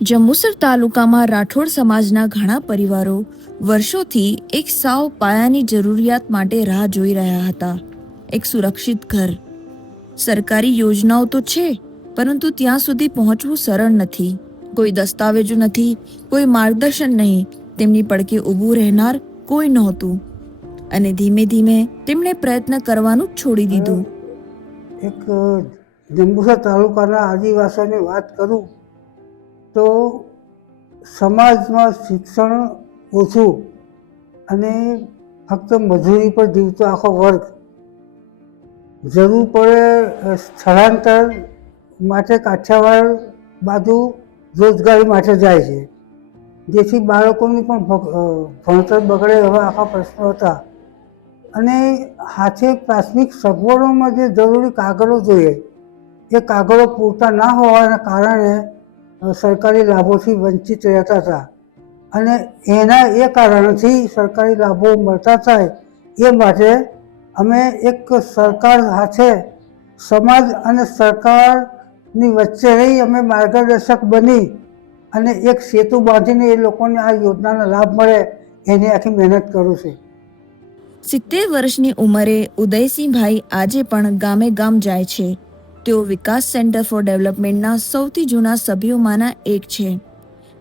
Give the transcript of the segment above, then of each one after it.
જંબુસર તાલુકામાં રાઠોડ સમાજના ઘણા પરિવારો વર્ષોથી એક સાવ પાયાની જરૂરિયાત માટે રાહ જોઈ રહ્યા હતા. એક સુરક્ષિત ઘર. સરકારી યોજનાઓ તો છે, પરંતુ ત્યાં સુધી પહોંચવું સરળ નથી. કોઈ દસ્તાવેજો નથી, કોઈ માર્ગદર્શન નહીં. તેમની પડકે ઊભું રહેનાર કોઈ નહોતું, અને ધીમે ધીમે તેમણે પ્રયત્ન કરવાનું જ છોડી દીધું. એક જંબુસર તાલુકાના આદિવાસીઓની વાત કરું તો સમાજમાં શિક્ષણ ઓછું અને ફક્ત મજૂરી પર જીવતો આખો વર્ગ, જરૂર પડે સ્થળાંતર માટે કાઠિયાવાડ બાજુ રોજગારી માટે જાય છે, જેથી બાળકોની પણ ભણતર બગડે એવા આખા પ્રશ્નો હતા. અને હાથે પ્રાથમિક સગવડોમાં જે જરૂરી કાગળો જોઈએ એ કાગળો પૂરતા ના હોવાના કારણે સરકારી લાભોથી વંચિત રહેતા હતા. અને એના એ કારણથી સરકારી લાભો મળતા થાય એ માટે અમે એક સરકાર સાથે સમાજ અને સરકારની વચ્ચે રહી અમે માર્ગદર્શક બની અને એક સેતુ બાંધીને એ લોકોને આ યોજનાનો લાભ મળે એની આખી મહેનત કરું છું. 70 વર્ષની ઉંમરે ઉદયસિંહભાઈ આજે પણ ગામે ગામ જાય છે. તેઓ વિકાસ સેન્ટર ફોર ડેવલપમેન્ટના સૌથી જૂના સભ્યોમાંના એક છે.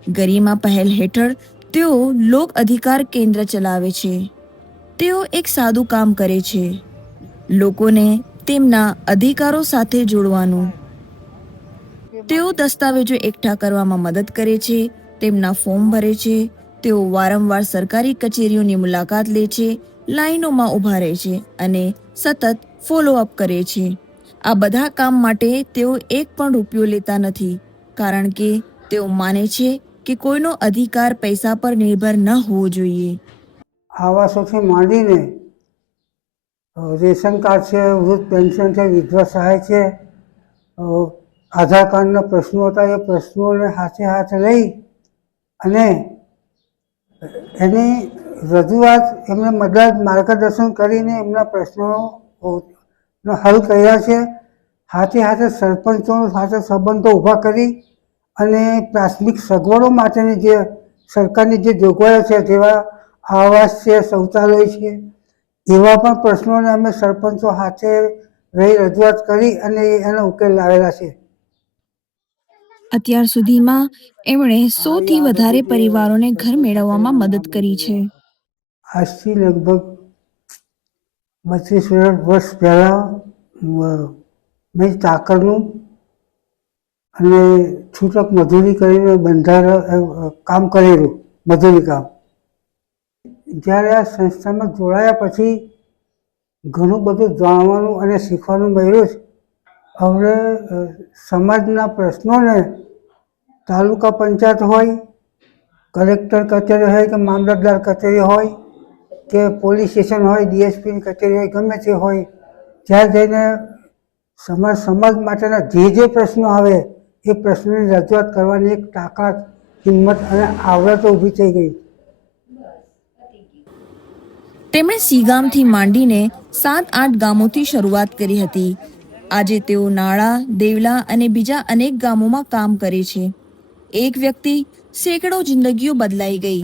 ગરિમા પહેલ હેઠળ તેઓ લોક અધિકાર કેન્દ્ર ચલાવે છે. તેઓ એક સાદું કામ કરે છે, લોકોને તેમના અધિકારો સાથે જોડવાનું. તેઓ દસ્તાવેજો એકઠા કરવામાં મદદ કરે છે, તેમના ફોર્મ ભરે છે. તેઓ વારંવાર સરકારી કચેરીઓની મુલાકાત લે છે, લાઈનોમાં ઊભા રહે છે અને સતત ફોલોઅપ કરે છે. આ બધા કામ માટે તેઓ એક પણ રૂપિયો લેતા નથી, કારણ કે તેઓ માને છે કે કોઈનો અધિકાર પૈસા પર નિર્ભર ન હોવો જોઈએ. આવાસોથી માંડીને રેશન કાર્ડ છે, વૃદ્ધ પેન્શન છે, વિધવા સહાય છે, આધાર કાર્ડના પ્રશ્નો હતા, એ પ્રશ્નોને હાથે હાથ લઈ અને એની રજૂઆત એમને મદદ માર્ગદર્શન કરીને એમના પ્રશ્નોનો હલ કર્યા છે. હાથે હાથે સરપંચો સાથે સંબંધો ઊભા કરી અને પ્રાથમિક સગવડો માટેની જે સરકારની જે જોગવાઈઓ છે, જેવા આવાસ છે, શૌચાલય છે, એવા પણ પ્રશ્નોને અમે સરપંચો હાથે રહી રજૂઆત કરી અને એનો ઉકેલ લાવેલા છે. અત્યાર સુધીમાં એમણે 100થી વધારે પરિવારોને ઘર મેળવવામાં મદદ કરી છે. આજથી લગભગ 32 વર્ષ પહેલાં મેં ચાકરનું અને છૂટક મજૂરી કરીને કામ કરેલું, મજૂરી કામ. જ્યારે આ સંસ્થામાં જોડાયા પછી ઘણું બધું જાણવાનું અને શીખવાનું મળ્યું છે. હવે સમાજના પ્રશ્નોને તાલુકા પંચાયત હોય, કલેક્ટર કચેરી હોય કે મામલતદાર કચેરી હોય કે પોલીસ સ્ટેશન હોય, ડીએસપીની કચેરી હોય, ગમે તે હોય, ત્યાં જઈને સમાજ માટેના જે પ્રશ્નો આવે એ પ્રશ્નોની રજૂઆત કરવાની એક તાકાત, હિંમત અને આવડત ઊભી થઈ ગઈ. તેમણે સીગામથી માંડીને 7-8 ગામોથી શરૂઆત કરી હતી. આજે તેઓ નાળા, દેવલા અને બીજા અનેક ગામોમાં કામ કરે છે. એક વ્યક્તિ, સેંકડો જિંદગીઓ બદલાઈ ગઈ.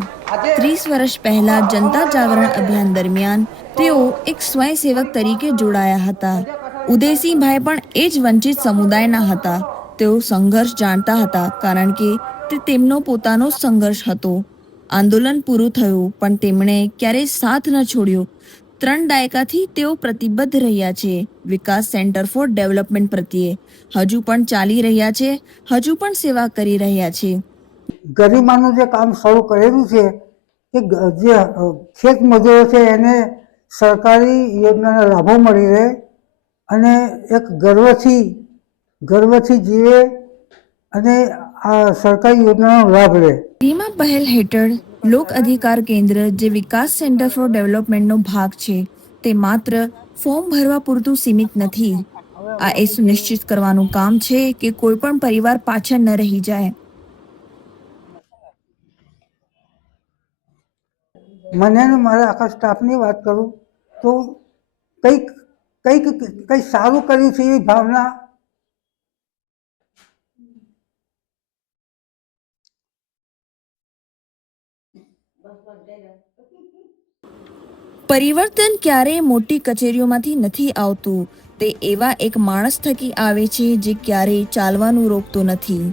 30 વર્ષ પહેલા જનતા જાગરણ અભિયાન દરમિયાન તેઓ એક સ્વયંસેવક તરીકે જોડાયા હતા. ઉદયસિંહભાઈ પણ એ જ વંચિત સમુદાયના હતા. તેઓ સંઘર્ષ જાણતા હતા, કારણ કે તે તેમનો પોતાનો સંઘર્ષ હતો. આંદોલન પૂરું થયું, પણ તેમણે ક્યારેય સાથ ન છોડ્યો. 3 દાયકાથી તેઓ પ્રતિબદ્ધ રહ્યા છે વિકાસ સેન્ટર ફોર ડેવલપમેન્ટ પ્રત્યે. હજુ પણ ચાલી રહ્યા છે, હજુ પણ સેવા કરી રહ્યા છે. ગરિમાનું જે કામ શરૂ કરેલું છે કે જે ખેત મજૂરો છે એને સરકારી યોજનાના લાભો મળી રહે અને એક ગર્વથી જીવે અને આ સરકારી યોજનાનો લાભ લે. ગરિમા પહેલ હેઠળ લોક અધિકાર કેન્દ્ર, જે વિકાસ સેન્ટર ફોર ડેવલપમેન્ટનો ભાગ છે, તે માત્ર ફોર્મ ભરવા પૂરતું સીમિત નથી. આ એ સુનિશ્ચિત કરવાનું કામ છે કે કોઈ પણ પરિવાર પાછળ ન રહી જાય. મને મારા આખા સ્ટાફની વાત કરું તો કંઈક સારું કર્યું છે એવી ભાવના પરિવર્તન ક્યારેય મોટી કચેરીઓમાંથી નથી આવતું, તે એવા એક માણસ થકી આવે છે જે ક્યારેય ચાલવાનું રોકતો નથી.